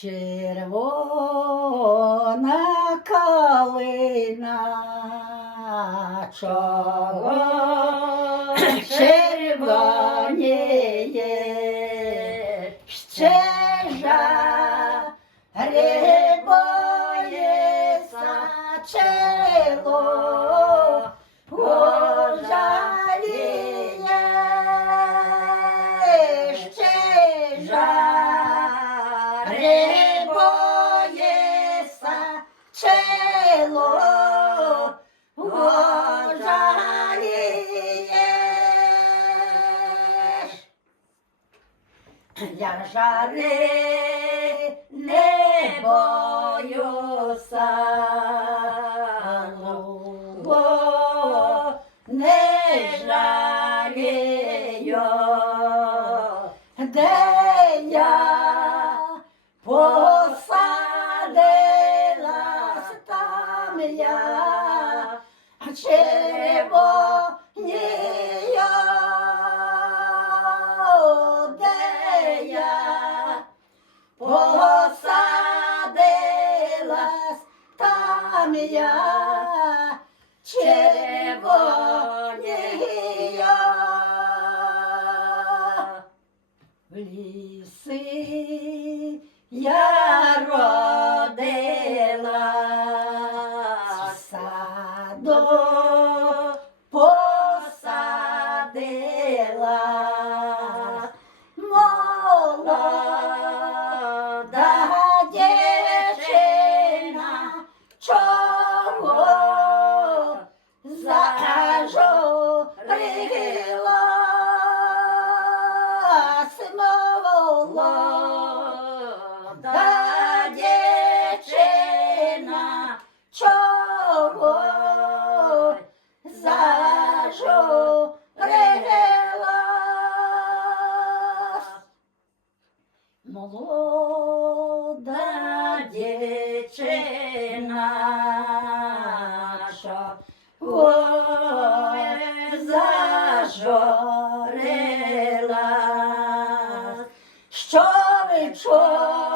червона калина, чого червоніє, ще жари боїться чело пожаліє, ще жари боїться чело пожалієш. Я жари не боюся, не жалію, де я посадилась, там я червонію, де я посадилась, там я червонію. В ліси я родилась, садок посадила, молода дівчина, чого зажурилась, молода дівчина, чого зажурилась. Молода дівчина, чого зажурилась, що вечора